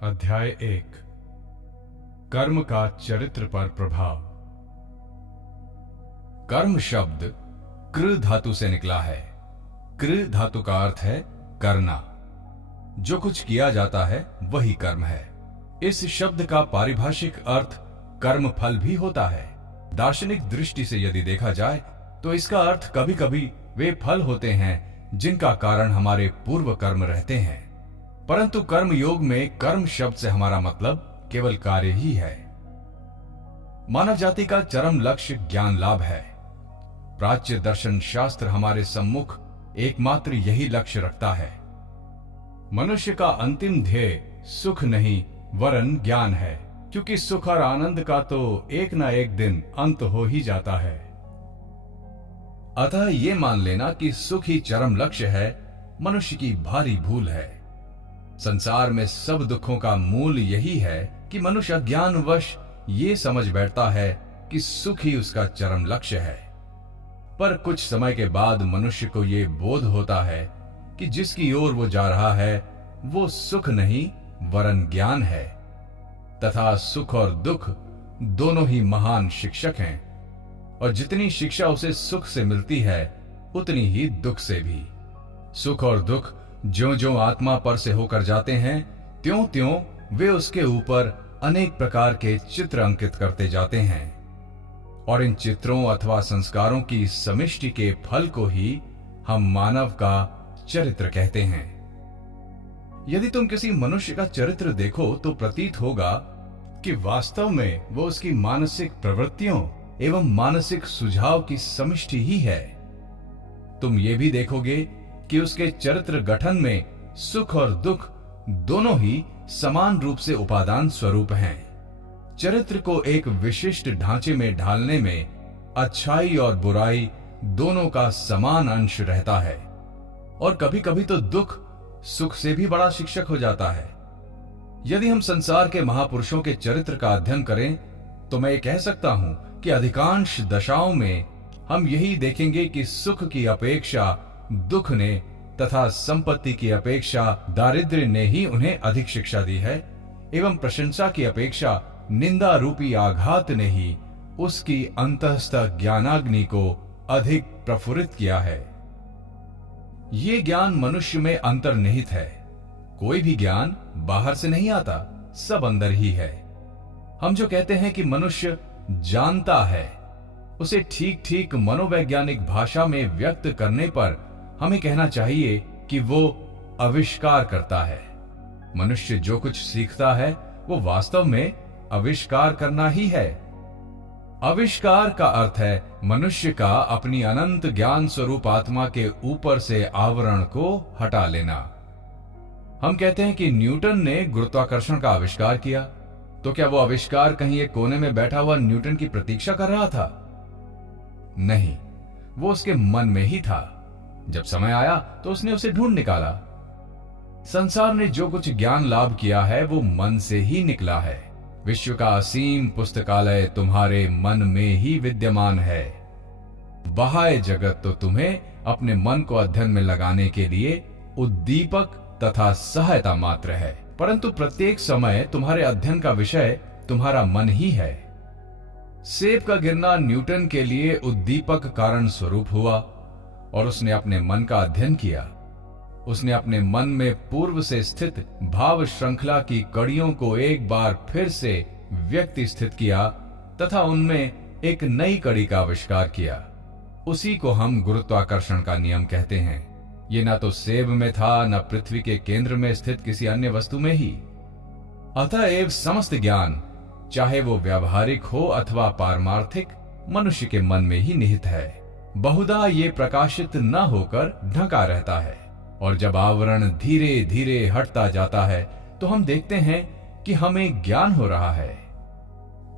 अध्याय 1 कर्म का चरित्र पर प्रभाव। कर्म शब्द कृ धातु से निकला है। कृ धातु का अर्थ है करना। जो कुछ किया जाता है वही कर्म है। इस शब्द का पारिभाषिक अर्थ कर्म फल भी होता है। दार्शनिक दृष्टि से यदि देखा जाए तो इसका अर्थ कभी कभी वे फल होते हैं जिनका कारण हमारे पूर्व कर्म रहते हैं, परंतु कर्म योग में कर्म शब्द से हमारा मतलब केवल कार्य ही है। मानव जाति का चरम लक्ष्य ज्ञान लाभ है। प्राच्य दर्शन शास्त्र हमारे सम्मुख एकमात्र यही लक्ष्य रखता है। मनुष्य का अंतिम ध्येय सुख नहीं वरन ज्ञान है, क्योंकि सुख और आनंद का तो एक न एक दिन अंत हो ही जाता है। अतः ये मान लेना कि सुख ही चरम लक्ष्य है मनुष्य की भारी भूल है। संसार में सब दुखों का मूल यही है कि मनुष्य अज्ञानवश ये समझ बैठता है कि सुख ही उसका चरम लक्ष्य है। पर कुछ समय के बाद मनुष्य को ये बोध होता है कि जिसकी ओर वो जा रहा है वो सुख नहीं वरन ज्ञान है, तथा सुख और दुख दोनों ही महान शिक्षक हैं, और जितनी शिक्षा उसे सुख से मिलती है उतनी ही दुख से भी। सुख और दुख ज्यों ज्यों आत्मा पर से होकर जाते हैं त्यों त्यों वे उसके ऊपर अनेक प्रकार के चित्र अंकित करते जाते हैं, और इन चित्रों अथवा संस्कारों की समिष्टि के फल को ही हम मानव का चरित्र कहते हैं। यदि तुम किसी मनुष्य का चरित्र देखो तो प्रतीत होगा कि वास्तव में वो उसकी मानसिक प्रवृत्तियों एवं मानसिक सुझाव की समिष्टि ही है। तुम ये भी देखोगे कि उसके चरित्र गठन में सुख और दुख दोनों ही समान रूप से उपादान स्वरूप हैं। चरित्र को एक विशिष्ट ढांचे में ढालने में अच्छाई और बुराई दोनों का समान अंश रहता है, और कभी कभी तो दुख सुख से भी बड़ा शिक्षक हो जाता है। यदि हम संसार के महापुरुषों के चरित्र का अध्ययन करें तो मैं कह सकता हूं कि अधिकांश दशाओं में हम यही देखेंगे कि सुख की अपेक्षा दुख ने तथा संपत्ति की अपेक्षा दारिद्र्य ने ही उन्हें अधिक शिक्षा दी है, एवं प्रशंसा की अपेक्षा निंदा रूपी आघात ने ही उसकी अंतःस्थ ज्ञानाग्नि को अधिक प्रफुल्लित किया है। ये ज्ञान मनुष्य में अंतर्निहित है। कोई भी ज्ञान बाहर से नहीं आता, सब अंदर ही है। हम जो कहते हैं कि मनुष्य जानता है, उसे ठीक ठीक मनोवैज्ञानिक भाषा में व्यक्त करने पर हमें कहना चाहिए कि वो आविष्कार करता है। मनुष्य जो कुछ सीखता है वो वास्तव में आविष्कार करना ही है। आविष्कार का अर्थ है मनुष्य का अपनी अनंत ज्ञान स्वरूप आत्मा के ऊपर से आवरण को हटा लेना। हम कहते हैं कि न्यूटन ने गुरुत्वाकर्षण का आविष्कार किया, तो क्या वो आविष्कार कहीं एक कोने में बैठा हुआ न्यूटन की प्रतीक्षा कर रहा था? नहीं, वो उसके मन में ही था। जब समय आया तो उसने उसे ढूंढ निकाला। संसार ने जो कुछ ज्ञान लाभ किया है वो मन से ही निकला है। विश्व का असीम पुस्तकालय तुम्हारे मन में ही विद्यमान है। बाह्य जगत तो तुम्हें अपने मन को अध्ययन में लगाने के लिए उद्दीपक तथा सहायता मात्र है, परंतु प्रत्येक समय तुम्हारे अध्ययन का विषय तुम्हारा मन ही है। सेब का गिरना न्यूटन के लिए उद्दीपक कारण स्वरूप हुआ, और उसने अपने मन का अध्ययन किया। उसने अपने मन में पूर्व से स्थित भाव श्रृंखला की कड़ियों को एक बार फिर से व्यक्ति स्थित किया तथा उनमें एक नई कड़ी का आविष्कार किया। उसी को हम गुरुत्वाकर्षण का नियम कहते हैं। ये न तो सेब में था, न पृथ्वी के केंद्र में स्थित किसी अन्य वस्तु में ही। अतएव समस्त ज्ञान, चाहे वो व्यावहारिक हो अथवा पारमार्थिक, मनुष्य के मन में ही निहित है। बहुधा ये प्रकाशित न होकर ढका रहता है, और जब आवरण धीरे धीरे हटता जाता है तो हम देखते हैं कि हमें ज्ञान हो रहा है।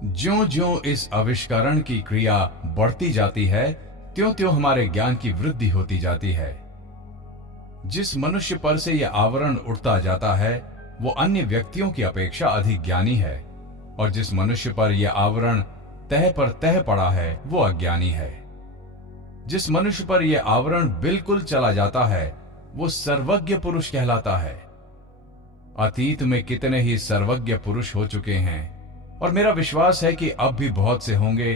ज्यों ज्यों इस आविष्करण की क्रिया बढ़ती जाती है त्यों त्यों हमारे ज्ञान की वृद्धि होती जाती है। जिस मनुष्य पर से यह आवरण उठता जाता है वो अन्य व्यक्तियों की अपेक्षा अधिक ज्ञानी है, और जिस मनुष्य पर यह आवरण तह पर तह पड़ा है वो अज्ञानी है। जिस मनुष्य पर यह आवरण बिल्कुल चला जाता है वो सर्वज्ञ पुरुष कहलाता है। अतीत में कितने ही सर्वज्ञ पुरुष हो चुके हैं और मेरा विश्वास है कि अब भी बहुत से होंगे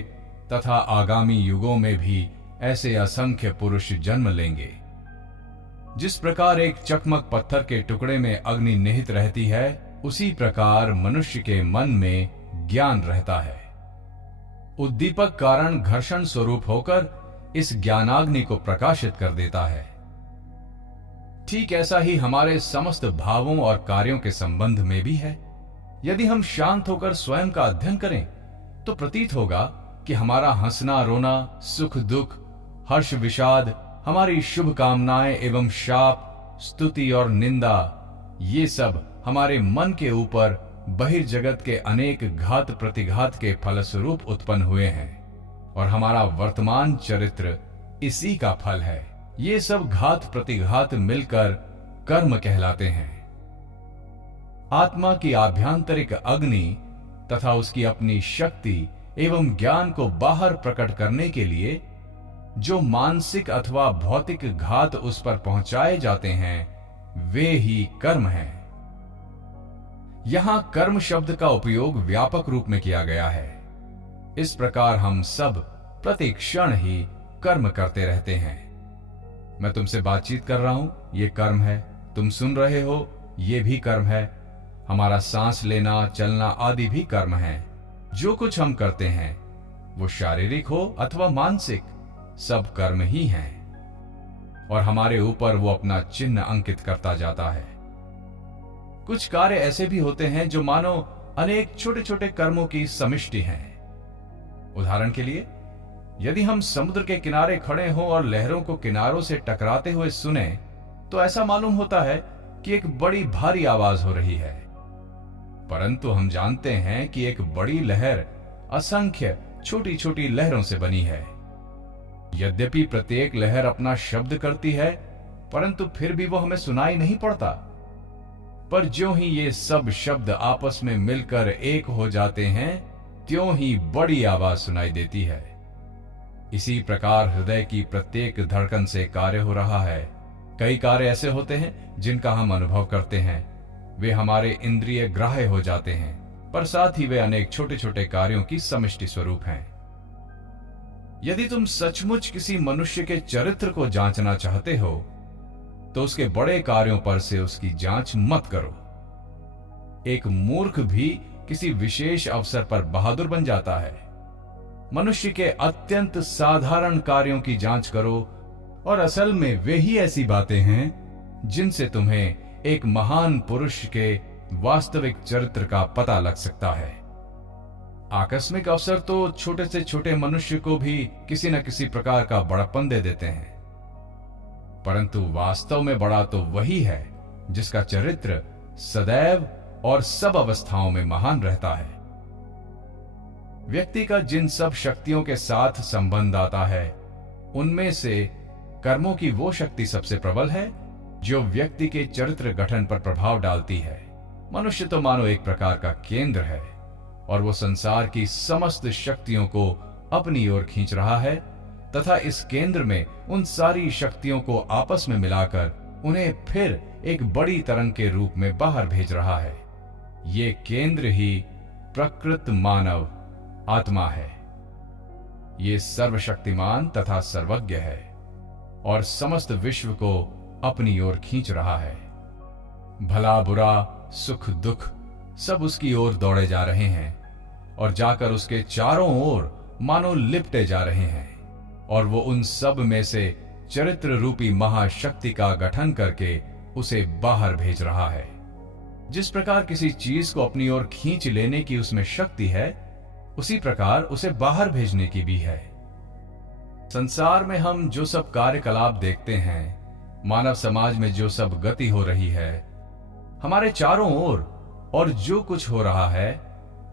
तथा आगामी युगों में भी ऐसे असंख्य पुरुष जन्म लेंगे। जिस प्रकार एक चकमक पत्थर के टुकड़े में अग्नि निहित रहती है, उसी प्रकार मनुष्य के मन में ज्ञान रहता है। उद्दीपक कारण घर्षण स्वरूप होकर इस ज्ञानाग्नि को प्रकाशित कर देता है। ठीक ऐसा ही हमारे समस्त भावों और कार्यों के संबंध में भी है। यदि हम शांत होकर स्वयं का अध्ययन करें तो प्रतीत होगा कि हमारा हंसना रोना, सुख दुख, हर्ष विषाद, हमारी शुभ कामनाएं एवं शाप, स्तुति और निंदा, ये सब हमारे मन के ऊपर बहिर्जगत के अनेक घात प्रतिघात के फलस्वरूप उत्पन्न हुए हैं और हमारा वर्तमान चरित्र इसी का फल है। ये सब घात प्रतिघात मिलकर कर्म कहलाते हैं। आत्मा की आभ्यंतरिक अग्नि तथा उसकी अपनी शक्ति एवं ज्ञान को बाहर प्रकट करने के लिए जो मानसिक अथवा भौतिक घात उस पर पहुंचाए जाते हैं, वे ही कर्म हैं। यहां कर्म शब्द का उपयोग व्यापक रूप में किया गया है। इस प्रकार हम सब प्रति क्षण ही कर्म करते रहते हैं। मैं तुमसे बातचीत कर रहा हूं, ये कर्म है। तुम सुन रहे हो, ये भी कर्म है। हमारा सांस लेना, चलना आदि भी कर्म है। जो कुछ हम करते हैं, वो शारीरिक हो अथवा मानसिक, सब कर्म ही हैं और हमारे ऊपर वो अपना चिन्ह अंकित करता जाता है। कुछ कार्य ऐसे भी होते हैं जो मानो अनेक छोटे छोटे कर्मों की समिष्टि हैं। उदाहरण के लिए, यदि हम समुद्र के किनारे खड़े हों और लहरों को किनारों से टकराते हुए सुने तो ऐसा मालूम होता है कि एक बड़ी भारी आवाज हो रही है, परंतु हम जानते हैं कि एक बड़ी लहर असंख्य छोटी छोटी लहरों से बनी है। यद्यपि प्रत्येक लहर अपना शब्द करती है, परंतु फिर भी वो हमें सुनाई नहीं पड़ता। पर ज्यों ही ये सब शब्द आपस में मिलकर एक हो जाते हैं, त्यों ही बड़ी आवाज सुनाई देती है। इसी प्रकार हृदय की प्रत्येक धड़कन से कार्य हो रहा है। कई कार्य ऐसे होते हैं जिनका हम अनुभव करते हैं, वे हमारे इंद्रिय ग्राह्य हो जाते हैं, पर साथ ही वे अनेक छोटे छोटे कार्यों की समष्टि स्वरूप हैं। यदि तुम सचमुच किसी मनुष्य के चरित्र को जांचना चाहते हो तो उसके बड़े कार्यों पर से उसकी जांच मत करो। एक मूर्ख भी किसी विशेष अवसर पर बहादुर बन जाता है। मनुष्य के अत्यंत साधारण कार्यों की जांच करो और असल में वे ही ऐसी बातें हैं जिनसे तुम्हें एक महान पुरुष के वास्तविक चरित्र का पता लग सकता है। आकस्मिक अवसर तो छोटे से छोटे मनुष्य को भी किसी न किसी प्रकार का बड़प्पन दे देते हैं, परंतु वास्तव में बड़ा तो वही है जिसका चरित्र सदैव और सब अवस्थाओं में महान रहता है। व्यक्ति का जिन सब शक्तियों के साथ संबंध आता है, उनमें से कर्मों की वो शक्ति सबसे प्रबल है जो व्यक्ति के चरित्र गठन पर प्रभाव डालती है। मनुष्य तो मानो एक प्रकार का केंद्र है और वो संसार की समस्त शक्तियों को अपनी ओर खींच रहा है तथा इस केंद्र में उन सारी शक्तियों को आपस में मिलाकर उन्हें फिर एक बड़ी तरंग के रूप में बाहर भेज रहा है। ये केंद्र ही प्रकृत मानव आत्मा है। ये सर्वशक्तिमान तथा सर्वज्ञ है और समस्त विश्व को अपनी ओर खींच रहा है। भला बुरा, सुख दुख सब उसकी ओर दौड़े जा रहे हैं और जाकर उसके चारों ओर मानो लिपटे जा रहे हैं, और वो उन सब में से चरित्र रूपी महाशक्ति का गठन करके उसे बाहर भेज रहा है। जिस प्रकार किसी चीज को अपनी ओर खींच लेने की उसमें शक्ति है, उसी प्रकार उसे बाहर भेजने की भी है। संसार में हम जो सब कार्यकलाप देखते हैं, मानव समाज में जो सब गति हो रही है, हमारे चारों ओर और जो कुछ हो रहा है,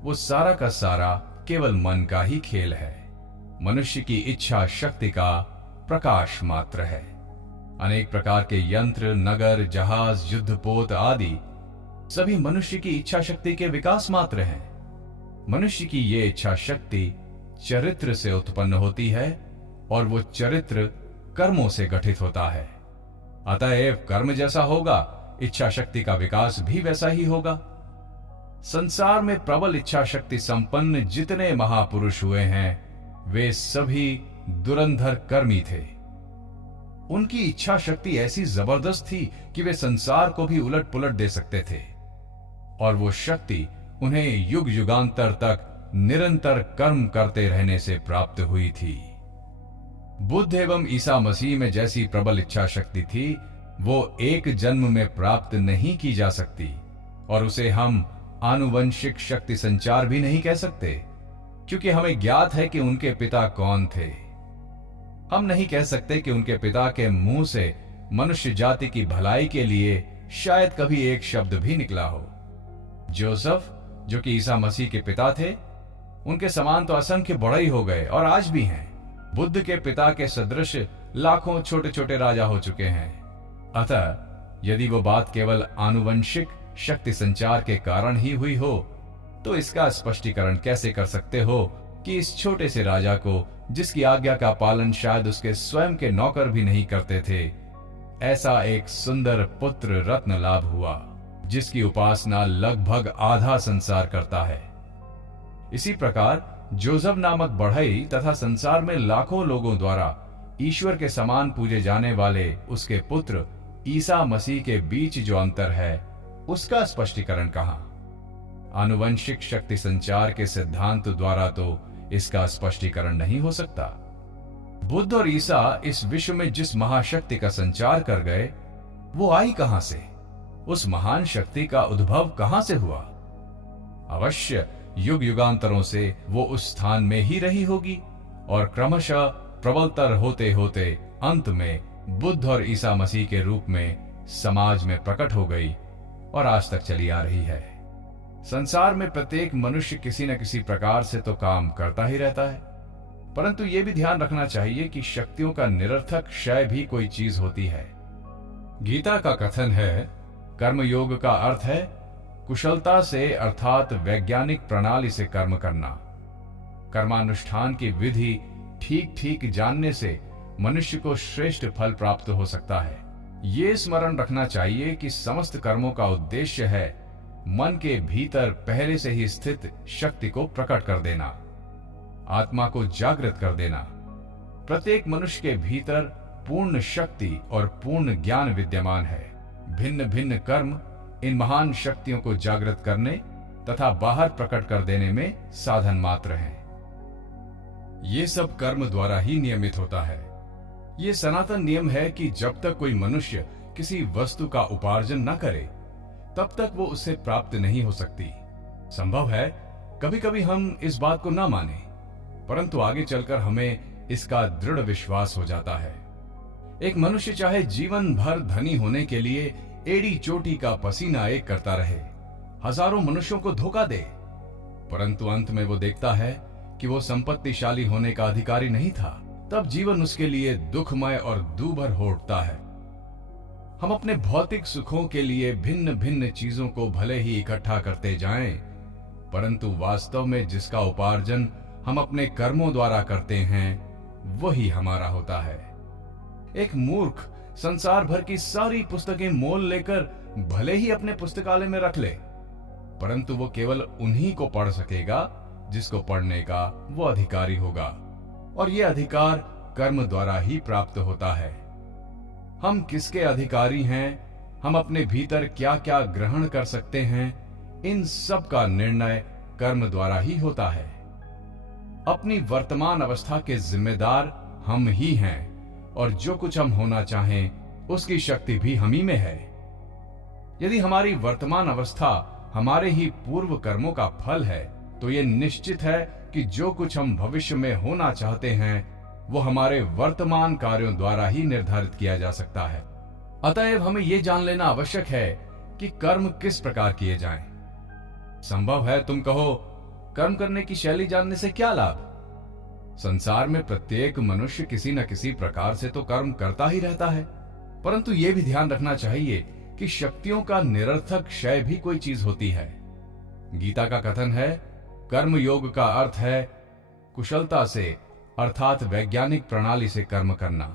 वो सारा का सारा केवल मन का ही खेल है। मनुष्य की इच्छा शक्ति का प्रकाश मात्र है। अनेक प्रकार के यंत्र, नगर, जहाज, युद्धपोत आदि सभी मनुष्य की इच्छा शक्ति के विकास मात्र हैं। मनुष्य की ये इच्छा शक्ति चरित्र से उत्पन्न होती है और वो चरित्र कर्मों से गठित होता है। अतएव कर्म जैसा होगा इच्छा शक्ति का विकास भी वैसा ही होगा। संसार में प्रबल इच्छा शक्ति संपन्न जितने महापुरुष हुए हैं वे सभी दुरंधर कर्मी थे। उनकी इच्छा शक्ति ऐसी जबरदस्त थी कि वे संसार को भी उलट पुलट दे सकते थे, और वो शक्ति उन्हें युग युगांतर तक निरंतर कर्म करते रहने से प्राप्त हुई थी। बुद्ध एवं ईसा मसीह में जैसी प्रबल इच्छा शक्ति थी वो एक जन्म में प्राप्त नहीं की जा सकती, और उसे हम आनुवंशिक शक्ति संचार भी नहीं कह सकते, क्योंकि हमें ज्ञात है कि उनके पिता कौन थे। हम नहीं कह सकते कि उनके पिता के मुंह से मनुष्य जाति की भलाई के लिए शायद कभी एक शब्द भी निकला हो। जोसेफ, जो कि ईसा मसीह के पिता थे, उनके समान तो असंख्य बढ़ई हो गए और आज भी हैं। बुद्ध के पिता के सदृश लाखों छोटे छोटे राजा हो चुके हैं। अतः यदि वो बात केवल आनुवंशिक शक्ति संचार के कारण ही हुई हो, तो इसका स्पष्टीकरण कैसे कर सकते हो कि इस छोटे से राजा को, जिसकी आज्ञा का पालन शायद उसके स्वयं के नौकर भी नहीं करते थे, ऐसा एक सुंदर पुत्र रत्न लाभ हुआ, जिसकी उपासना लगभग आधा संसार करता है। इसी प्रकार जोसेफ नामक बढ़ई तथा संसार में लाखों लोगों द्वारा ईश्वर के समान पूजे जाने वाले उसके पुत्र ईसा मसीह के बीच जो अंतर है, उसका स्पष्टीकरण कहां? आनुवंशिक शक्ति संचार के सिद्धांत द्वारा तो इसका स्पष्टीकरण नहीं हो सकता। बुद्ध और ईसा इस विश्व में जिस महाशक्ति का संचार कर गए, वो आई कहां से? उस महान शक्ति का उद्भव कहां से हुआ? अवश्य युग युगांतरों से वो उस स्थान में ही रही होगी, और क्रमशः प्रबलतर होते होते अंत में बुद्ध और ईसा मसीह के रूप में समाज में प्रकट हो गई और आज तक चली आ रही है। संसार में प्रत्येक मनुष्य किसी न किसी प्रकार से तो काम करता ही रहता है, परंतु यह भी ध्यान रखना चाहिए कि शक्तियों का निरर्थक क्षय भी कोई चीज होती है। गीता का कथन है, कर्मयोग का अर्थ है कुशलता से अर्थात वैज्ञानिक प्रणाली से कर्म करना। कर्मानुष्ठान की विधि ठीक ठीक जानने से मनुष्य को श्रेष्ठ फल प्राप्त हो सकता है। ये स्मरण रखना चाहिए कि समस्त कर्मों का उद्देश्य है मन के भीतर पहले से ही स्थित शक्ति को प्रकट कर देना, आत्मा को जागृत कर देना। प्रत्येक मनुष्य के भीतर पूर्ण शक्ति और पूर्ण ज्ञान विद्यमान है। भिन्न भिन्न कर्म इन महान शक्तियों को जागृत करने तथा बाहर प्रकट कर देने में साधन मात्र हैं। ये सब कर्म द्वारा ही नियमित होता है। ये सनातन नियम है कि जब तक कोई मनुष्य किसी वस्तु का उपार्जन न करे, तब तक वो उससे प्राप्त नहीं हो सकती। संभव है कभी कभी हम इस बात को न माने, परंतु आगे चलकर हमें इसका दृढ़ विश्वास हो जाता है। एक मनुष्य चाहे जीवन भर धनी होने के लिए एड़ी चोटी का पसीना एक करता रहे, हजारों मनुष्यों को धोखा दे, परंतु अंत में वो देखता है कि वो संपत्तिशाली होने का अधिकारी नहीं था, तब जीवन उसके लिए दुखमय और दूभर हो उठता है। हम अपने भौतिक सुखों के लिए भिन्न भिन्न चीजों को भले ही इकट्ठा करते जाएं, परंतु वास्तव में जिसका उपार्जन हम अपने कर्मों द्वारा करते हैं वही हमारा होता है। एक मूर्ख संसार भर की सारी पुस्तकें मोल लेकर भले ही अपने पुस्तकालय में रख ले, परंतु वो केवल उन्हीं को पढ़ सकेगा जिसको पढ़ने का वो अधिकारी होगा, और ये अधिकार कर्म द्वारा ही प्राप्त होता है। हम किसके अधिकारी हैं, हम अपने भीतर क्या क्या ग्रहण कर सकते हैं, इन सब का निर्णय कर्म द्वारा ही होता है। अपनी वर्तमान अवस्था के जिम्मेदार हम ही हैं, और जो कुछ हम होना चाहें उसकी शक्ति भी हम ही में है। यदि हमारी वर्तमान अवस्था हमारे ही पूर्व कर्मों का फल है, तो यह निश्चित है कि जो कुछ हम भविष्य में होना चाहते हैं वो हमारे वर्तमान कार्यों द्वारा ही निर्धारित किया जा सकता है। अतएव हमें यह जान लेना आवश्यक है कि कर्म किस प्रकार किए जाएं। संभव है तुम कहो, कर्म करने की शैली जानने से क्या लाभ? संसार में प्रत्येक मनुष्य किसी न किसी प्रकार से तो कर्म करता ही रहता है, परंतु यह भी ध्यान रखना चाहिए कि शक्तियों का निरर्थक क्षय भी कोई चीज होती है। गीता का कथन है, कर्म योग का अर्थ है कुशलता से अर्थात वैज्ञानिक प्रणाली से कर्म करना।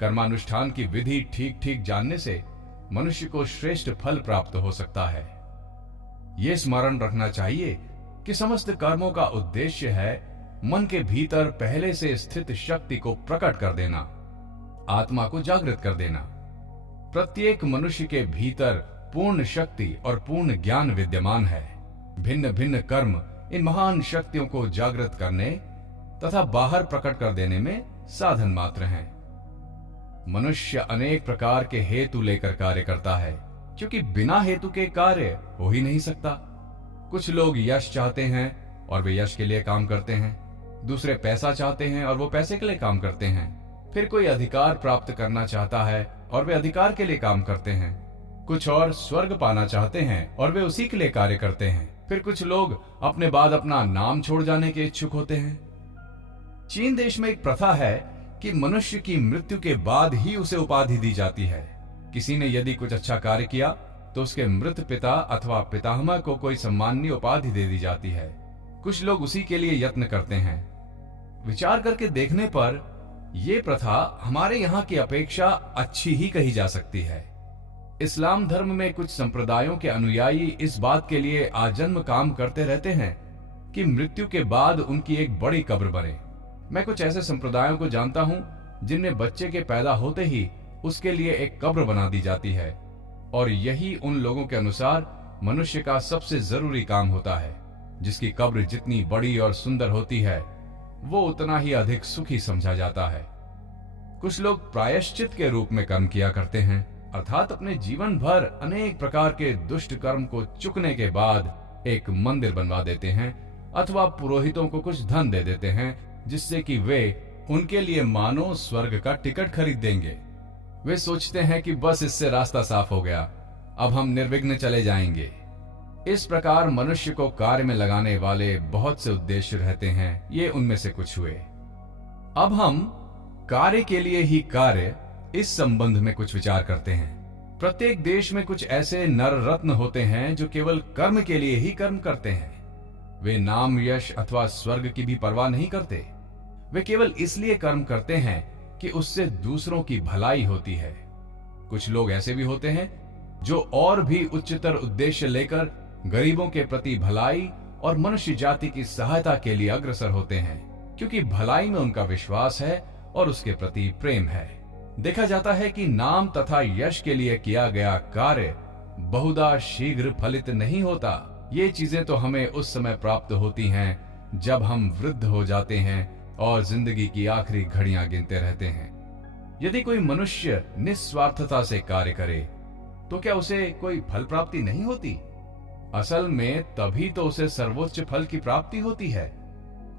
कर्मानुष्ठान की विधि ठीक ठीक जानने से मनुष्य को श्रेष्ठ फल प्राप्त हो सकता है। ये स्मरण रखना चाहिए कि समस्त कर्मों का उद्देश्य है मन के भीतर पहले से स्थित शक्ति को प्रकट कर देना, आत्मा को जागृत कर देना। प्रत्येक मनुष्य के भीतर पूर्ण शक्ति और पूर्ण ज्ञान विद्यमान है। भिन्न भिन्न कर्म इन महान शक्तियों को जागृत करने तथा बाहर प्रकट कर देने में साधन मात्र हैं। मनुष्य अनेक प्रकार के हेतु लेकर कार्य करता है, क्योंकि बिना हेतु के कार्य हो ही नहीं सकता। कुछ लोग यश चाहते हैं और वे यश के लिए काम करते हैं, दूसरे पैसा चाहते हैं और वो पैसे के लिए काम करते हैं। फिर कोई अधिकार प्राप्त करना चाहता है और वे अधिकार के लिए काम करते हैं। कुछ और स्वर्ग पाना चाहते हैं और वे उसी के लिए कार्य करते हैं। फिर कुछ लोग अपने बाद अपना नाम छोड़ जाने के इच्छुक होते हैं। चीन देश में एक प्रथा है कि मनुष्य की मृत्यु के बाद ही उसे उपाधि दी जाती है। किसी ने यदि कुछ अच्छा कार्य किया तो उसके मृत पिता अथवा पितामह को कोई सम्माननीय उपाधि दे दी जाती है। कुछ लोग उसी के लिए यत्न करते हैं। विचार करके देखने पर यह प्रथा हमारे यहाँ की अपेक्षा अच्छी ही कही जा सकती है। इस्लाम धर्म में कुछ संप्रदायों के अनुयायी इस बात के लिए आजन्म काम करते रहते हैं कि मृत्यु के बाद उनकी एक बड़ी कब्र बने। मैं कुछ ऐसे संप्रदायों को जानता हूं जिनमें बच्चे के पैदा होते ही उसके लिए एक कब्र बना दी जाती है, और यही उन लोगों के अनुसार मनुष्य का सबसे जरूरी काम होता है। जिसकी कब्र जितनी बड़ी और सुंदर होती है वो उतना ही अधिक सुखी समझा जाता है। कुछ लोग प्रायश्चित के रूप में कर्म किया करते हैं, अर्थात अपने जीवन भर अनेक प्रकार के दुष्ट कर्म को चुकने के बाद एक मंदिर बनवा देते हैं अथवा पुरोहितों को कुछ धन दे देते हैं, जिससे कि वे उनके लिए मानो स्वर्ग का टिकट खरीद देंगे। वे सोचते हैं कि बस इससे रास्ता साफ हो गया, अब हम निर्विघ्न चले जाएंगे। इस प्रकार मनुष्य को कार्य में लगाने वाले बहुत से उद्देश्य रहते हैं। ये उनमें से कुछ हुए। अब हम कार्य के लिए ही कार्य इस संबंध में कुछ विचार करते हैं। प्रत्येक देश में कुछ ऐसे नर रत्न होते हैं जो केवल कर्म के लिए ही कर्म करते हैं। वे नाम, यश अथवा स्वर्ग की भी परवाह नहीं करते। वे केवल इसलिए कर्म करते हैं कि उससे दूसरों की भलाई होती है। कुछ लोग ऐसे भी होते हैं जो और भी उच्चतर उद्देश्य लेकर गरीबों के प्रति भलाई और मनुष्य जाति की सहायता के लिए अग्रसर होते हैं, क्योंकि भलाई में उनका विश्वास है और उसके प्रति प्रेम है। देखा जाता है कि नाम तथा यश के लिए किया गया कार्य बहुधा शीघ्र फलित नहीं होता। ये चीजें तो हमें उस समय प्राप्त होती हैं जब हम वृद्ध हो जाते हैं और जिंदगी की आखिरी घड़ियां गिनते रहते हैं। यदि कोई मनुष्य निस्वार्थता से कार्य करे तो क्या उसे कोई फल प्राप्ति नहीं होती? असल में तभी तो उसे सर्वोच्च फल की प्राप्ति होती है।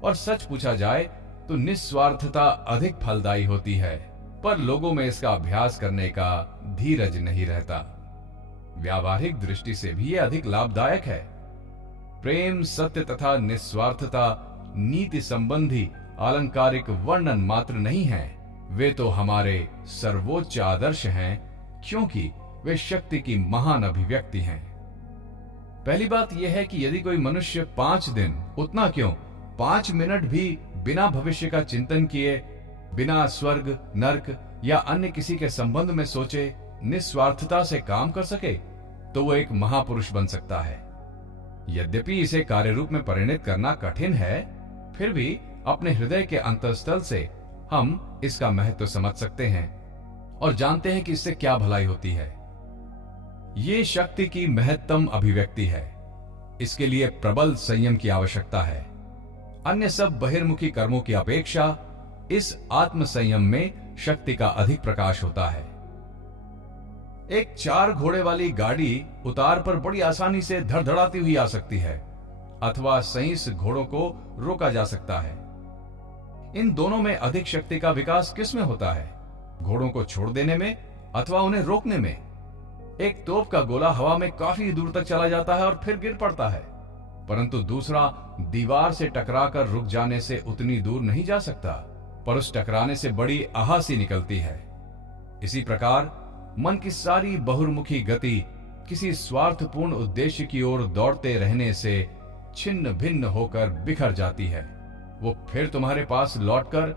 और सच पूछा जाए तो निस्वार्थता अधिक फलदायी होती है, पर लोगों में इसका अभ्यास करने का धीरज नहीं रहता। व्यावहारिक दृष्टि से भी यह अधिक लाभदायक है। प्रेम, सत्य तथा निस्वार्थता नीति संबंधी आलंकारिक वर्णन मात्र नहीं है, वे तो हमारे सर्वोच्च आदर्श हैं, क्योंकि वे शक्ति की महान अभिव्यक्ति हैं। पहली बात यह है कि यदि कोई मनुष्य 5 दिन, उतना क्यों 5 मिनट भी बिना भविष्य का चिंतन किए, बिना स्वर्ग, नर्क या अन्य किसी के संबंध में सोचे निस्वार्थता से काम कर सके तो वो एक महापुरुष बन सकता है। यद्यपि इसे कार्य रूप में परिणत करना कठिन है, फिर भी अपने हृदय के अंतःस्थल से हम इसका महत्व समझ सकते हैं और जानते हैं कि इससे क्या भलाई होती है। ये शक्ति की महत्तम अभिव्यक्ति है। इसके लिए प्रबल संयम की आवश्यकता है। अन्य सब बहिर्मुखी कर्मों की अपेक्षा इस आत्म संयम में शक्ति का अधिक प्रकाश होता है। एक 4 घोड़े वाली गाड़ी उतार पर बड़ी आसानी से धड़धड़ाती हुई आ सकती है, अथवा 27 घोड़ों को रोका जा सकता है। इन दोनों में अधिक शक्ति का विकास किस में होता है? घोड़ों को छोड़ देने में अथवा उन्हें रोकने में? एक तोप का गोला हवा में काफी दूर तक चला जाता है और फिर गिर पड़ता है, परंतु दूसरा दीवार से टकराकर रुक जाने से उतनी दूर नहीं जा सकता, पर उस टकराने से बड़ी आहासी निकलती है। इसी प्रकार मन की सारी बहुर्मुखी गति किसी स्वार्थपूर्ण उद्देश्य की ओर दौड़ते रहने से छिन्न भिन्न होकर बिखर जाती है। वो फिर तुम्हारे पास लौटकर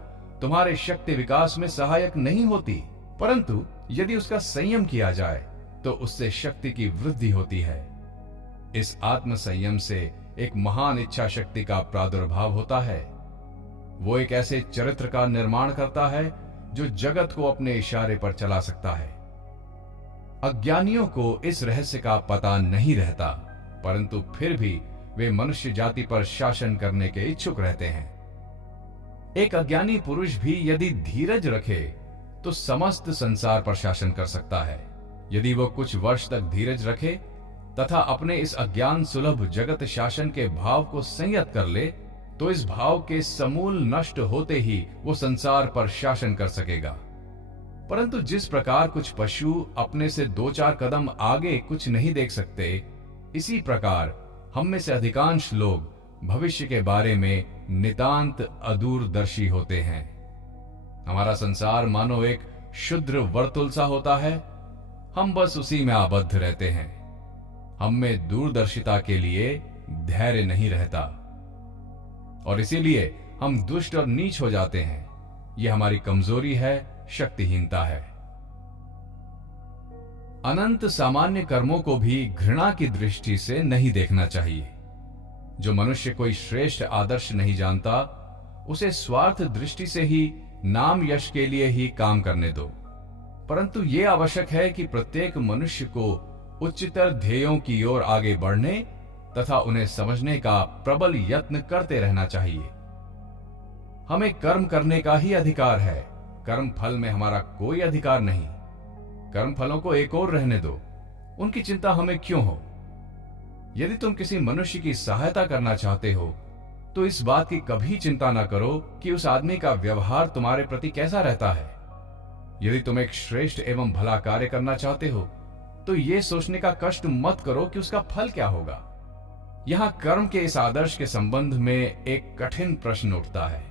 तुम्हारे शक्ति विकास में सहायक नहीं होती, परंतु यदि उसका संयम किया जाए तो उससे शक्ति की वृद्धि होती है। इस आत्म संयम से एक महान इच्छा शक्ति का प्रादुर्भाव होता है। वो एक ऐसे चरित्र का निर्माण करता है जो जगत को अपने इशारे पर चला सकता है। अज्ञानियों को इस रहस्य का पता नहीं रहता, परंतु फिर भी वे मनुष्य जाति पर शासन करने के इच्छुक रहते हैं। एक अज्ञानी पुरुष भी यदि धीरज रखे तो समस्त संसार पर शासन कर सकता है। यदि वो कुछ वर्ष तक धीरज रखे तथा अपने इस अज्ञान सुलभ जगत शासन के भाव को संयत कर ले, तो इस भाव के समूल नष्ट होते ही वो संसार पर शासन कर सकेगा। परंतु जिस प्रकार कुछ पशु अपने से 2-4 कदम आगे कुछ नहीं देख सकते, इसी प्रकार हम में से अधिकांश लोग भविष्य के बारे में नितांत अदूरदर्शी होते हैं। हमारा संसार मानो एक क्षुद्र वर्तुल सा होता है, हम बस उसी में आबद्ध रहते हैं। हम में दूरदर्शिता के लिए धैर्य नहीं रहता और इसीलिए हम दुष्ट और नीच हो जाते हैं। यह हमारी कमजोरी है, शक्तिहीनता है। अनंत सामान्य कर्मों को भी घृणा की दृष्टि से नहीं देखना चाहिए। जो मनुष्य कोई श्रेष्ठ आदर्श नहीं जानता, उसे स्वार्थ दृष्टि से ही नाम यश के लिए ही काम करने दो। परंतु यह आवश्यक है कि प्रत्येक मनुष्य को उच्चतर ध्येयों की ओर आगे बढ़ने तथा उन्हें समझने का प्रबल यत्न करते रहना चाहिए। हमें कर्म करने का ही अधिकार है, कर्म फल में हमारा कोई अधिकार नहीं। कर्म फलों को एक और रहने दो, उनकी चिंता हमें क्यों हो। यदि तुम किसी मनुष्य की सहायता करना चाहते हो तो इस बात की कभी चिंता ना करो कि उस आदमी का व्यवहार तुम्हारे प्रति कैसा रहता है। यदि तुम एक श्रेष्ठ एवं भला कार्य करना चाहते हो तो यह सोचने का कष्ट मत करो कि उसका फल क्या होगा। यहां कर्म के इस आदर्श के संबंध में एक कठिन प्रश्न उठता है।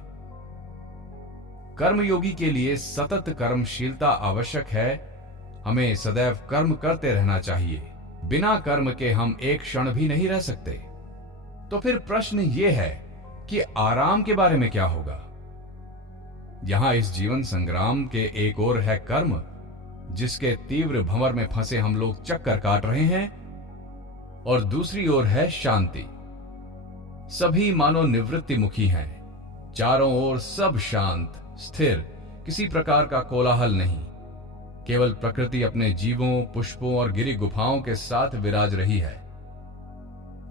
कर्मयोगी के लिए सतत कर्मशीलता आवश्यक है। हमें सदैव कर्म करते रहना चाहिए। बिना कर्म के हम एक क्षण भी नहीं रह सकते। तो फिर प्रश्न यह है कि आराम के बारे में क्या होगा। यहां इस जीवन संग्राम के एक ओर है कर्म, जिसके तीव्र भंवर में फंसे हम लोग चक्कर काट रहे हैं, और दूसरी ओर है शांति। सभी मानो निवृत्तिमुखी हैं। चारों ओर सब शांत, स्थिर, किसी प्रकार का कोलाहल नहीं। केवल प्रकृति अपने जीवों, पुष्पों और गिरी गुफाओं के साथ विराज रही है।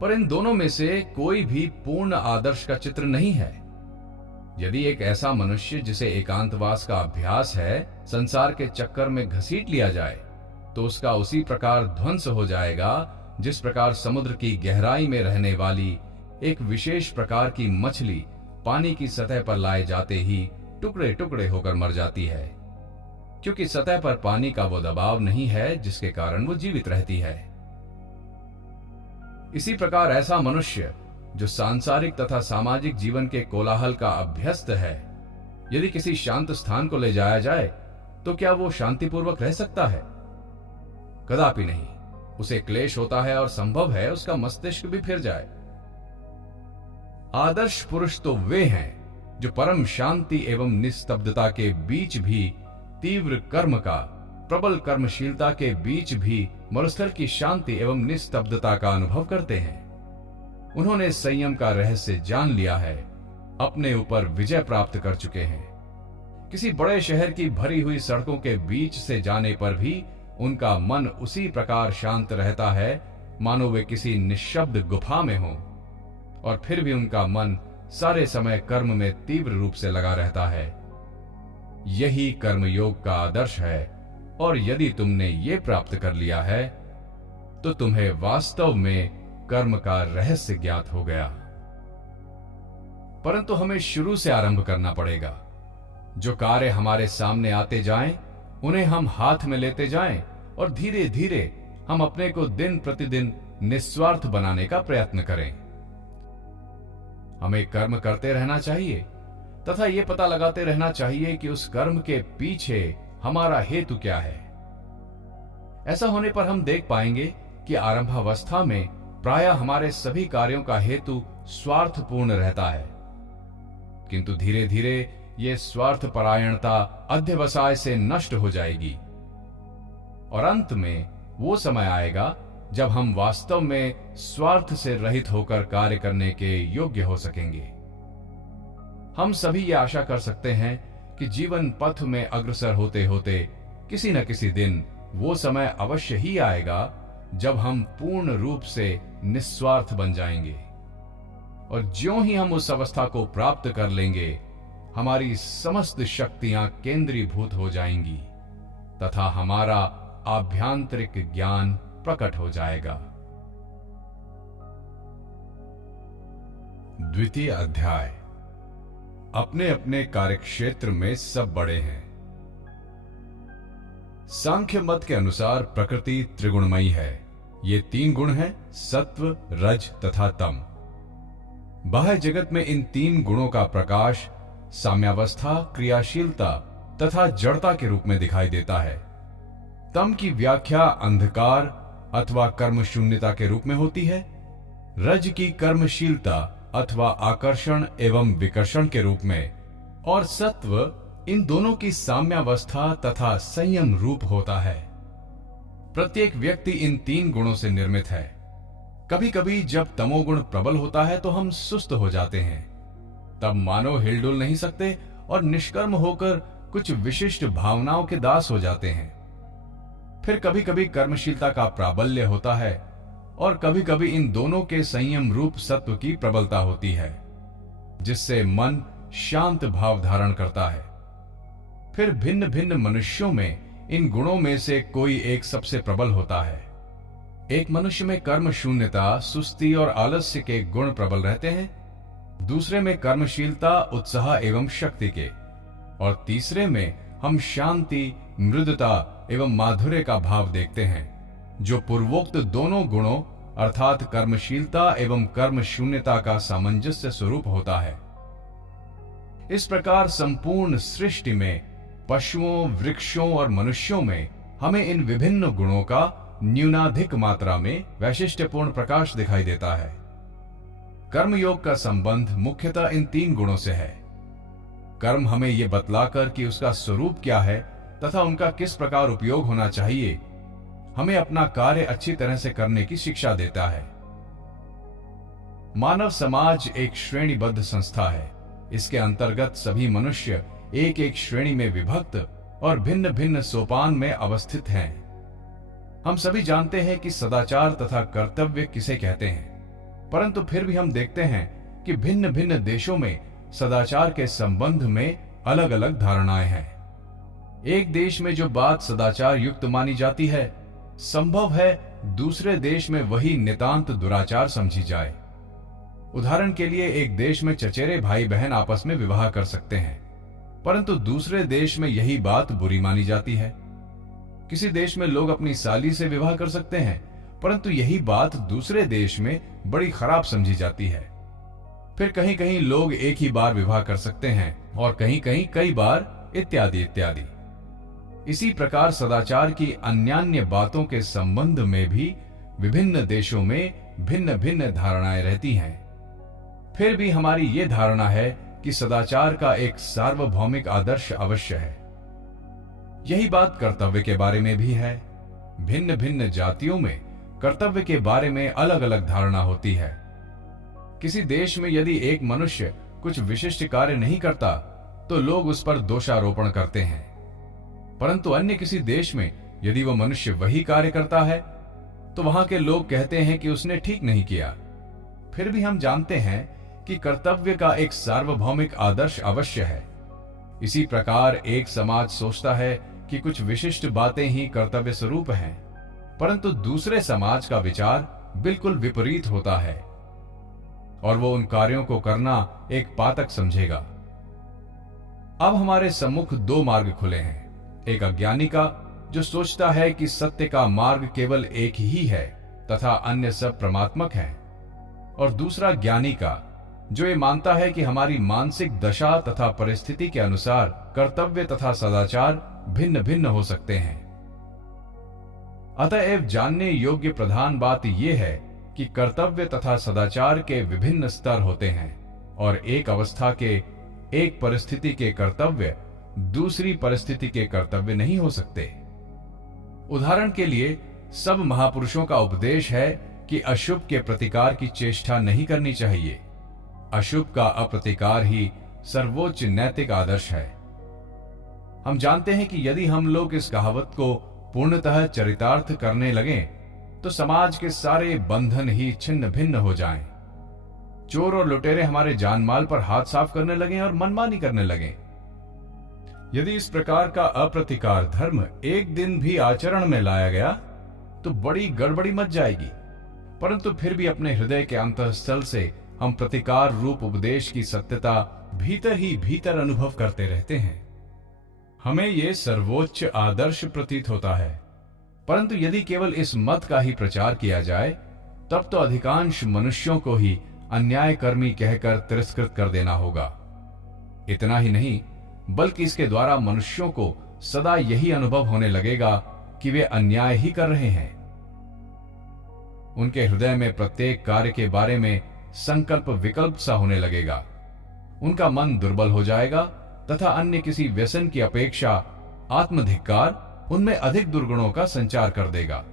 पर इन दोनों में से कोई भी पूर्ण आदर्श का चित्र नहीं है। यदि एक ऐसा मनुष्य जिसे एकांतवास का अभ्यास है संसार के चक्कर में घसीट लिया जाए, तो उसका उसी प्रकार ध्वंस हो जाएगा जिस प्रकार समुद्र की गहराई में रहने वाली एक विशेष प्रकार की मछली पानी की सतह पर लाए जाते ही टुकड़े टुकड़े होकर मर जाती है, क्योंकि सतह पर पानी का वो दबाव नहीं है जिसके कारण वो जीवित रहती है। इसी प्रकार ऐसा मनुष्य जो सांसारिक तथा सामाजिक जीवन के कोलाहल का अभ्यस्त है, यदि किसी शांत स्थान को ले जाया जाए तो क्या वो शांतिपूर्वक रह सकता है? कदापि नहीं। उसे क्लेश होता है और संभव है उसका मस्तिष्क भी फिर जाए। आदर्श पुरुष तो वे हैं जो परम शांति एवं निस्तब्धता के बीच भी तीव्र कर्म का, प्रबल कर्मशीलता के बीच भी मरुस्थल की शांति एवं निस्तब्धता का अनुभव करते हैं। उन्होंने संयम का रहस्य जान लिया है, अपने ऊपर विजय प्राप्त कर चुके हैं। किसी बड़े शहर की भरी हुई सड़कों के बीच से जाने पर भी उनका मन उसी प्रकार शांत रहता है मानो वे किसी निःशब्द गुफा में हों, और फिर भी उनका मन सारे समय कर्म में तीव्र रूप से लगा रहता है। यही कर्मयोग का आदर्श है, और यदि तुमने ये प्राप्त कर लिया है तो तुम्हें वास्तव में कर्म का रहस्य ज्ञात हो गया। परंतु हमें शुरू से आरंभ करना पड़ेगा। जो कार्य हमारे सामने आते जाएं, उन्हें हम हाथ में लेते जाएं और धीरे धीरे हम अपने को दिन प्रतिदिन निस्वार्थ बनाने का प्रयत्न करें। हमें कर्म करते रहना चाहिए तथा यह पता लगाते रहना चाहिए कि उस कर्म के पीछे हमारा हेतु क्या है। ऐसा होने पर हम देख पाएंगे कि आरंभावस्था में प्रायः हमारे सभी कार्यों का हेतु स्वार्थपूर्ण रहता है, किंतु धीरे धीरे ये स्वार्थपरायणता अध्यवसाय से नष्ट हो जाएगी और अंत में वो समय आएगा जब हम वास्तव में स्वार्थ से रहित होकर कार्य करने के योग्य हो सकेंगे। हम सभी ये आशा कर सकते हैं कि जीवन पथ में अग्रसर होते होते किसी न किसी दिन वो समय अवश्य ही आएगा जब हम पूर्ण रूप से निस्वार्थ बन जाएंगे, और ज्यों ही हम उस अवस्था को प्राप्त कर लेंगे, हमारी समस्त शक्तियां केंद्रीभूत हो जाएंगी तथा हमारा आभ्यंतरिक ज्ञान प्रकट हो जाएगा। द्वितीय अध्याय। अपने अपने कार्यक्षेत्र में सब बड़े हैं। सांख्य मत के अनुसार प्रकृति त्रिगुणमयी है। ये 3 गुण हैं, सत्व, रज तथा तम। बाह्य जगत में इन 3 गुणों का प्रकाश साम्यावस्था, क्रियाशीलता तथा जड़ता के रूप में दिखाई देता है। तम की व्याख्या अंधकार अथवा कर्म शून्यता के रूप में होती है। रज की कर्मशीलता अथवा आकर्षण एवं विकर्षण के रूप में, और सत्व इन दोनों की साम्यावस्था तथा संयम रूप होता है। प्रत्येक व्यक्ति इन 3 गुणों से निर्मित है। कभी कभी जब तमोगुण प्रबल होता है तो हम सुस्त हो जाते हैं, तब मानो हिलडुल नहीं सकते और निष्कर्म होकर कुछ विशिष्ट भावनाओं के दास हो जाते हैं। फिर कभी कभी कर्मशीलता का प्राबल्य होता है और कभी कभी इन दोनों के संयम रूप सत्व की प्रबलता होती है, जिससे मन शांत भाव धारण करता है। फिर भिन्न भिन्न मनुष्यों में इन गुणों में से कोई एक सबसे प्रबल होता है। एक मनुष्य में कर्म शून्यता, सुस्ती और आलस्य के गुण प्रबल रहते हैं, दूसरे में कर्मशीलता, उत्साह एवं शक्ति के, और तीसरे में हम शांति, मृदुता एवं माधुर्य का भाव देखते हैं, जो पूर्वोक्त दोनों गुणों अर्थात कर्मशीलता एवं कर्म शून्यता का सामंजस्य स्वरूप होता है। इस प्रकार संपूर्ण सृष्टि में पशुओं, वृक्षों और मनुष्यों में हमें इन विभिन्न गुणों का न्यूनाधिक मात्रा में वैशिष्ट्यपूर्ण प्रकाश दिखाई देता है। कर्मयोग का संबंध मुख्यतः इन 3 गुणों से है। कर्म हमें ये बतलाकर कि उसका स्वरूप क्या है तथा उनका किस प्रकार उपयोग होना चाहिए, हमें अपना कार्य अच्छी तरह से करने की शिक्षा देता है। मानव समाज एक श्रेणीबद्ध संस्था है। इसके अंतर्गत सभी मनुष्य एक एक श्रेणी में विभक्त और भिन्न भिन्न सोपान में अवस्थित हैं। हम सभी जानते हैं कि सदाचार तथा कर्तव्य किसे कहते हैं, परंतु फिर भी हम देखते हैं कि भिन्न भिन्न देशों में सदाचार के संबंध में अलग अलग धारणाएं हैं। एक देश में जो बात सदाचार युक्त मानी जाती है, संभव है दूसरे देश में वही नितांत दुराचार समझी जाए। उदाहरण के लिए एक देश में चचेरे भाई बहन आपस में विवाह कर सकते हैं, परंतु दूसरे देश में यही बात बुरी मानी जाती है। किसी देश में लोग अपनी साली से विवाह कर सकते हैं, परंतु यही बात दूसरे देश में बड़ी खराब समझी जाती है। फिर कहीं कहीं लोग एक ही बार विवाह कर सकते हैं और कहीं कहीं कई बार, इत्यादि इत्यादि। इसी प्रकार सदाचार की अन्यान्य बातों के संबंध में भी विभिन्न देशों में भिन्न भिन्न धारणाएं रहती हैं। फिर भी हमारी ये धारणा है कि सदाचार का एक सार्वभौमिक आदर्श अवश्य है। यही बात कर्तव्य के बारे में भी है। भिन्न भिन्न जातियों में कर्तव्य के बारे में अलग अलग धारणा होती है। किसी देश में यदि एक मनुष्य कुछ विशिष्ट कार्य नहीं करता तो लोग उस पर दोषारोपण करते हैं, परंतु अन्य किसी देश में यदि वह मनुष्य वही कार्य करता है तो वहां के लोग कहते हैं कि उसने ठीक नहीं किया। फिर भी हम जानते हैं कि कर्तव्य का एक सार्वभौमिक आदर्श अवश्य है। इसी प्रकार एक समाज सोचता है कि कुछ विशिष्ट बातें ही कर्तव्य स्वरूप हैं, परंतु दूसरे समाज का विचार बिल्कुल विपरीत होता है और वो उन कार्यों को करना एक पातक समझेगा। अब हमारे सम्मुख 2 मार्ग खुले हैं। एक अज्ञानी का, जो सोचता है कि सत्य का मार्ग केवल एक ही है तथा अन्य सब परमात्मक हैं, और दूसरा ज्ञानी का, जो ये मानता है कि हमारी मानसिक दशा तथा परिस्थिति के अनुसार कर्तव्य तथा सदाचार भिन्न भिन्न हो सकते हैं। अतएव जानने योग्य प्रधान बात यह है कि कर्तव्य तथा सदाचार के विभिन्न स्तर होते हैं और एक अवस्था के, एक परिस्थिति के कर्तव्य दूसरी परिस्थिति के कर्तव्य नहीं हो सकते। उदाहरण के लिए सब महापुरुषों का उपदेश है कि अशुभ के प्रतिकार की चेष्टा नहीं करनी चाहिए। अशुभ का अप्रतिकार ही सर्वोच्च नैतिक आदर्श है। हम जानते हैं कि यदि हम लोग इस कहावत को पूर्णतः चरितार्थ करने लगें तो समाज के सारे बंधन ही छिन्न भिन्न हो जाएं। चोर और लुटेरे हमारे जान माल पर हाथ साफ करने लगें और मनमानी करने लगें। यदि इस प्रकार का अप्रतिकार धर्म एक दिन भी आचरण में लाया गया तो बड़ी गड़बड़ी मच जाएगी। परंतु फिर भी अपने हृदय के अंतःस्थल से हम प्रतिकार रूप उपदेश की सत्यता भीतर ही भीतर अनुभव करते रहते हैं। हमें यह सर्वोच्च आदर्श प्रतीत होता है। परंतु यदि केवल इस मत का ही प्रचार किया जाए तब तो अधिकांश मनुष्यों को ही अन्यायकर्मी कहकर तिरस्कृत कर देना होगा। इतना ही नहीं बल्कि इसके द्वारा मनुष्यों को सदा यही अनुभव होने लगेगा कि वे अन्याय ही कर रहे हैं। उनके हृदय में प्रत्येक कार्य के बारे में संकल्प विकल्प सा होने लगेगा। उनका मन दुर्बल हो जाएगा तथा अन्य किसी व्यसन की अपेक्षा आत्मधिक्कार उनमें अधिक दुर्गुणों का संचार कर देगा।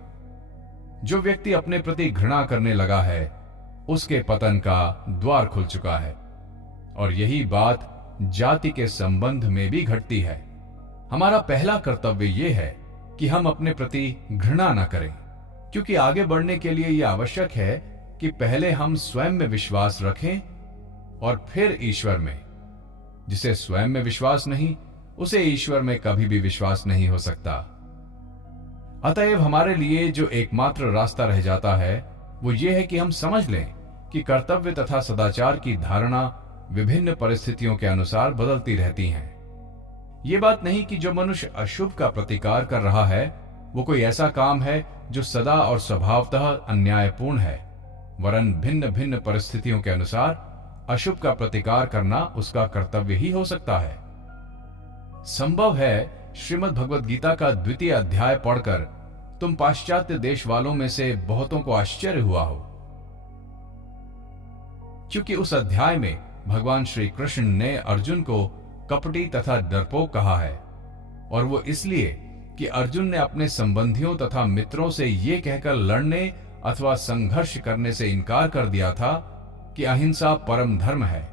जो व्यक्ति अपने प्रति घृणा करने लगा है उसके पतन का द्वार खुल चुका है। और यही बात जाति के संबंध में भी घटती है। हमारा पहला कर्तव्य यह है कि हम अपने प्रति घृणा न करें, क्योंकि आगे बढ़ने के लिए यह आवश्यक है कि पहले हम स्वयं में विश्वास रखें और फिर ईश्वर में। जिसे स्वयं में विश्वास नहीं उसे ईश्वर में कभी भी विश्वास नहीं हो सकता। अतएव हमारे लिए जो एकमात्र रास्ता रह जाता है वो ये है कि हम समझ लें कि कर्तव्य तथा सदाचार की धारणा विभिन्न परिस्थितियों के अनुसार बदलती रहती हैं। ये बात नहीं कि जो मनुष्य अशुभ का प्रतिकार कर रहा है वो कोई ऐसा काम है जो सदा और स्वभावतः अन्यायपूर्ण है, वरन भिन्न भिन्न परिस्थितियों के अनुसार अशुभ का प्रतिकार करना उसका कर्तव्य ही हो सकता है। संभव है श्रीमद् भगवद गीता का 2वां अध्याय पढ़कर तुम पाश्चात्य देश वालों में से बहुतों को आश्चर्य हुआ हो, क्योंकि उस अध्याय में भगवान श्री कृष्ण ने अर्जुन को कपटी तथा डरपोक कहा है। और वो इसलिए कि अर्जुन ने अपने संबंधियों तथा मित्रों से ये कहकर लड़ने अथवा संघर्ष करने से इनकार कर दिया था कि अहिंसा परम धर्म है।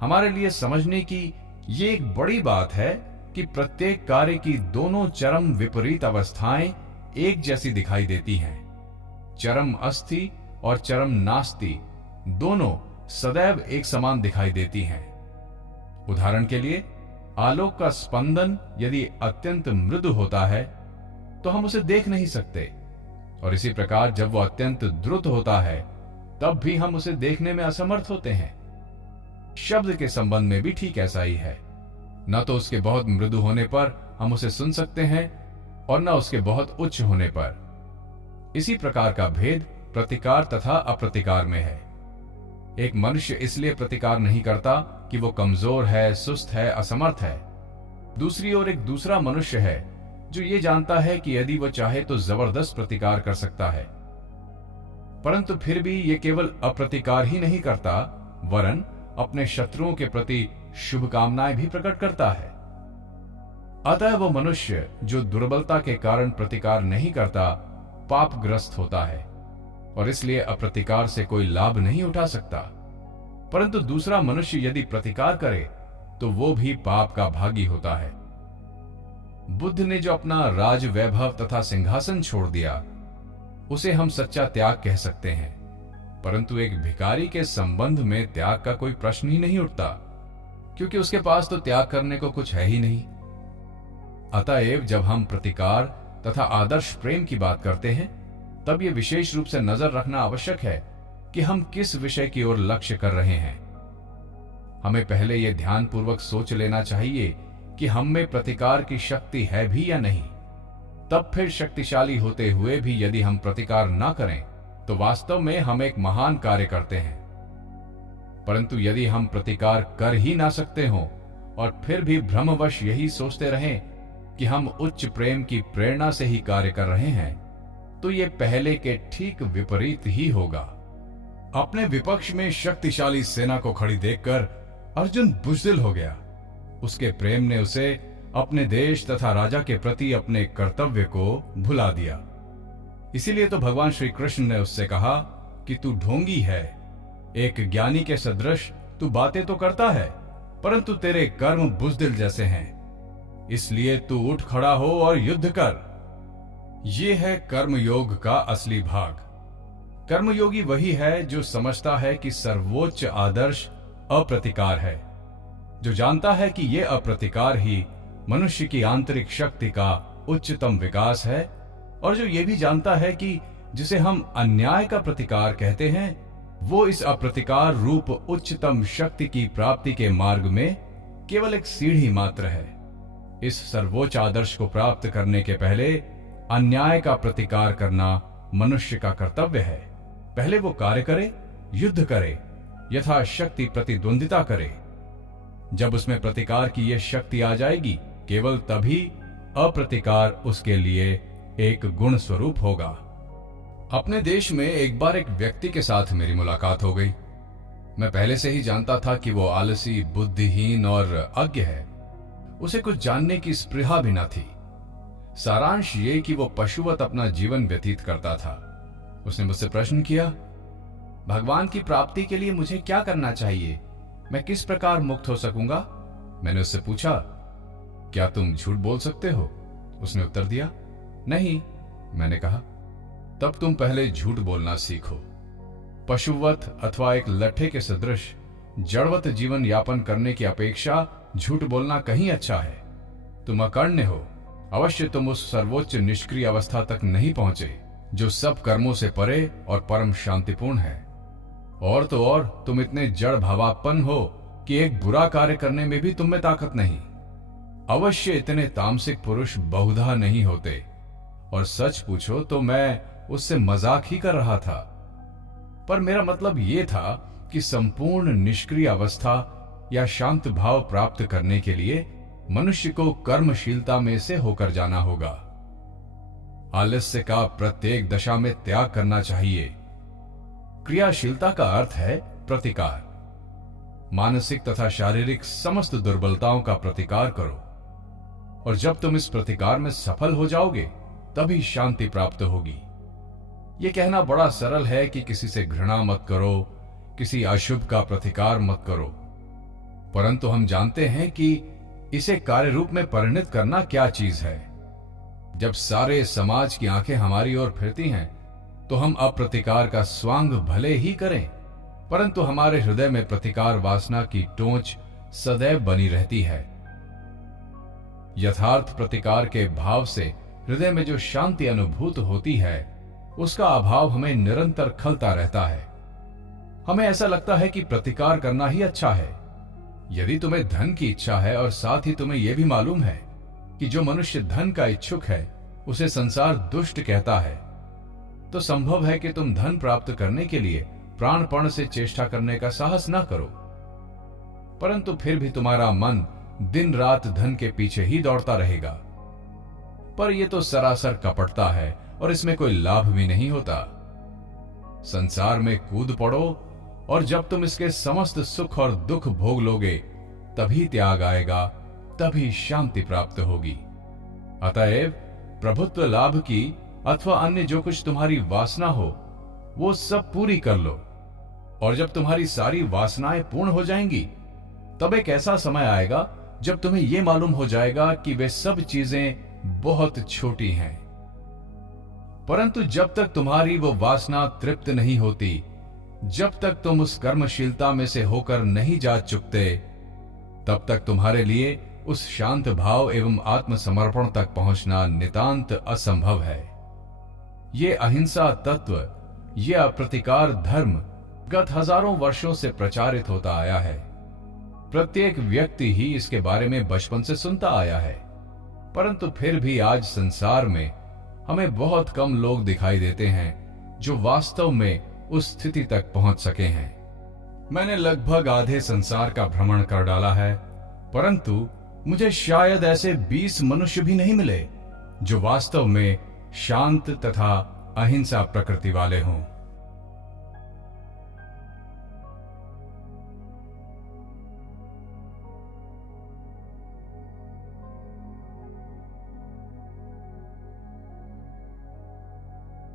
हमारे लिए समझने की ये एक बड़ी बात है कि प्रत्येक कार्य की दोनों चरम विपरीत अवस्थाएं एक जैसी दिखाई देती हैं। चरम अस्थि और चरम नास्ति दोनों सदैव एक समान दिखाई देती हैं। उदाहरण के लिए आलोक का स्पंदन यदि अत्यंत मृदु होता है तो हम उसे देख नहीं सकते, और इसी प्रकार जब वो अत्यंत द्रुत होता है तब भी हम उसे देखने में असमर्थ होते हैं। शब्द के संबंध में भी ठीक ऐसा ही है। न तो उसके बहुत मृदु होने पर हम उसे सुन सकते हैं और न उसके बहुत उच्च होने पर। इसी प्रकार का भेद प्रतिकार तथा अप्रतिकार में है। एक मनुष्य इसलिए प्रतिकार नहीं करता कि वो कमजोर है, सुस्त है, असमर्थ है। दूसरी ओर एक दूसरा मनुष्य है जो ये जानता है कि यदि वो चाहे तो जबरदस्त प्रतिकार कर सकता है, परंतु फिर भी ये केवल अप्रतिकार ही नहीं करता वरन अपने शत्रुओं के प्रति शुभकामनाएं भी प्रकट करता है। अतः वो मनुष्य जो दुर्बलता के कारण प्रतिकार नहीं करता पापग्रस्त होता है और इसलिए अप्रतिकार से कोई लाभ नहीं उठा सकता। परंतु दूसरा मनुष्य यदि प्रतिकार करे तो वो भी पाप का भागी होता है। बुद्ध ने जो अपना राज वैभव तथा सिंहासन छोड़ दिया उसे हम सच्चा त्याग कह सकते हैं, परंतु एक भिखारी के संबंध में त्याग का कोई प्रश्न ही नहीं उठता, क्योंकि उसके पास तो त्याग करने को कुछ है ही नहीं। अतएव जब हम प्रतिकार तथा आदर्श प्रेम की बात करते हैं तब ये विशेष रूप से नजर रखना आवश्यक है कि हम किस विषय की ओर लक्ष्य कर रहे हैं। हमें पहले यह ध्यानपूर्वक सोच लेना चाहिए कि हम में प्रतिकार की शक्ति है भी या नहीं। तब फिर शक्तिशाली होते हुए भी यदि हम प्रतिकार न करें तो वास्तव में हम एक महान कार्य करते हैं। परंतु यदि हम प्रतिकार कर ही ना सकते हों और फिर भी भ्रमवश यही सोचते रहें कि हम उच्च प्रेम की प्रेरणा से ही कार्य कर रहे हैं तो ये पहले के ठीक विपरीत ही होगा। अपने विपक्ष में शक्तिशाली सेना को खड़ी देखकर अर्जुन बुज़दिल हो गया। उसके प्रेम ने उसे अपने देश तथा राजा के प्रति अपने कर्तव्य को भुला दिया। इसीलिए तो भगवान श्री कृष्ण ने उससे कहा कि तू ढोंगी है। एक ज्ञानी के सदृश तू बातें तो करता है, परंतु तेरे कर्म बुजदिल जैसे हैं। इसलिए तू उठ खड़ा हो और युद्ध कर। ये है कर्मयोग का असली भाग। कर्मयोगी वही है जो समझता है कि सर्वोच्च आदर्श अप्रतिकार है, जो जानता है कि यह अप्रतिकार ही मनुष्य की आंतरिक शक्ति का उच्चतम विकास है, और जो यह भी जानता है कि जिसे हम अन्याय का प्रतिकार कहते हैं, वो इस अप्रतिकार रूप उच्चतम शक्ति की प्राप्ति के मार्ग में केवल एक सीढ़ी मात्र है। इस सर्वोच्च आदर्श को प्राप्त करने के पहले अन्याय का प्रतिकार करना मनुष्य का कर्तव्य है। पहले वो कार्य करे, युद्ध करे, यथाशक्ति प्रतिद्वंदिता करे। जब उसमें प्रतिकार की यह शक्ति आ जाएगी, केवल तभी अप्रतिकार उसके लिए एक गुण स्वरूप होगा। अपने देश में एक बार एक व्यक्ति के साथ मेरी मुलाकात हो गई। मैं पहले से ही जानता था कि वो आलसी, बुद्धिहीन और अज्ञ है। उसे कुछ जानने की स्पृहा भी न थी। सारांश ये कि वो पशुवत अपना जीवन व्यतीत करता था। उसने मुझसे प्रश्न किया, भगवान की प्राप्ति के लिए मुझे क्या करना चाहिए? मैं किस प्रकार मुक्त हो सकूंगा? मैंने उससे पूछा, क्या तुम झूठ बोल सकते हो? उसने उत्तर दिया, नहीं। मैंने कहा, तब तुम पहले झूठ बोलना सीखो। पशुवत अथवा एक लट्ठे के सदृश जड़वत जीवन यापन करने की अपेक्षा झूठ बोलना कहीं अच्छा है। तुम अकर्ण्य हो। अवश्य तुम उस सर्वोच्च निष्क्रिय अवस्था तक नहीं पहुंचे जो सब कर्मों से परे और परम शांतिपूर्ण है। और तो और तुम इतने जड़ भावापन्न हो कि एक बुरा कार्य करने में भी तुम में ताकत नहीं। अवश्य इतने तामसिक पुरुष बहुधा नहीं होते। और सच पूछो तो मैं उससे मजाक ही कर रहा था, पर मेरा मतलब यह था कि संपूर्ण निष्क्रिय अवस्था या शांत भाव प्राप्त करने के लिए मनुष्य को कर्मशीलता में से होकर जाना होगा। आलस्य का प्रत्येक दशा में त्याग करना चाहिए। क्रियाशीलता का अर्थ है प्रतिकार। मानसिक तथा शारीरिक समस्त दुर्बलताओं का प्रतिकार करो, और जब तुम इस प्रतिकार में सफल हो जाओगे तभी शांति प्राप्त होगी। यह कहना बड़ा सरल है कि किसी से घृणा मत करो, किसी अशुभ का प्रतिकार मत करो, परंतु हम जानते हैं कि इसे कार्य रूप में परिणत करना क्या चीज है। जब सारे समाज की आंखें हमारी ओर फिरती हैं, तो हम अप्रतिकार का स्वांग भले ही करें, परंतु हमारे हृदय में प्रतिकार वासना की टोंच सदैव बनी रहती है। यथार्थ प्रतिकार के भाव से हृदय में जो शांति अनुभूत होती है, उसका अभाव हमें निरंतर खलता रहता है। हमें ऐसा लगता है कि प्रतिकार करना ही अच्छा है। यदि तुम्हें धन की इच्छा है और साथ ही तुम्हें यह भी मालूम है कि जो मनुष्य धन का इच्छुक है उसे संसार दुष्ट कहता है, तो संभव है कि तुम धन प्राप्त करने के लिए प्राणपण से चेष्टा करने का साहस न करो, परंतु फिर भी तुम्हारा मन दिन रात धन के पीछे ही दौड़ता रहेगा। पर यह तो सरासर कपटता है और इसमें कोई लाभ भी नहीं होता। संसार में कूद पड़ो, और जब तुम इसके समस्त सुख और दुख भोग लोगे तभी त्याग आएगा, तभी शांति प्राप्त होगी। अतएव प्रभुत्व लाभ की अथवा अन्य जो कुछ तुम्हारी वासना हो वो सब पूरी कर लो, और जब तुम्हारी सारी वासनाएं पूर्ण हो जाएंगी तब एक ऐसा समय आएगा जब तुम्हें यह मालूम हो जाएगा कि वे सब चीजें बहुत छोटी हैं। परंतु जब तक तुम्हारी वो वासना तृप्त नहीं होती, जब तक तुम उस कर्मशीलता में से होकर नहीं जा चुकते, तब तक तुम्हारे लिए उस शांत भाव एवं आत्मसमर्पण तक पहुंचना नितांत असंभव है। ये अहिंसा तत्व, ये अप्रतिकार धर्म गत हजारों वर्षों से प्रचारित होता आया है। प्रत्येक व्यक्ति ही इसके बारे में बचपन से सुनता आया है, परंतु फिर भी आज संसार में हमें बहुत कम लोग दिखाई देते हैं जो वास्तव में उस स्थिति तक पहुंच सके हैं। मैंने लगभग आधे संसार का भ्रमण कर डाला है, परंतु मुझे शायद ऐसे 20 मनुष्य भी नहीं मिले जो वास्तव में शांत तथा अहिंसा प्रकृति वाले हों।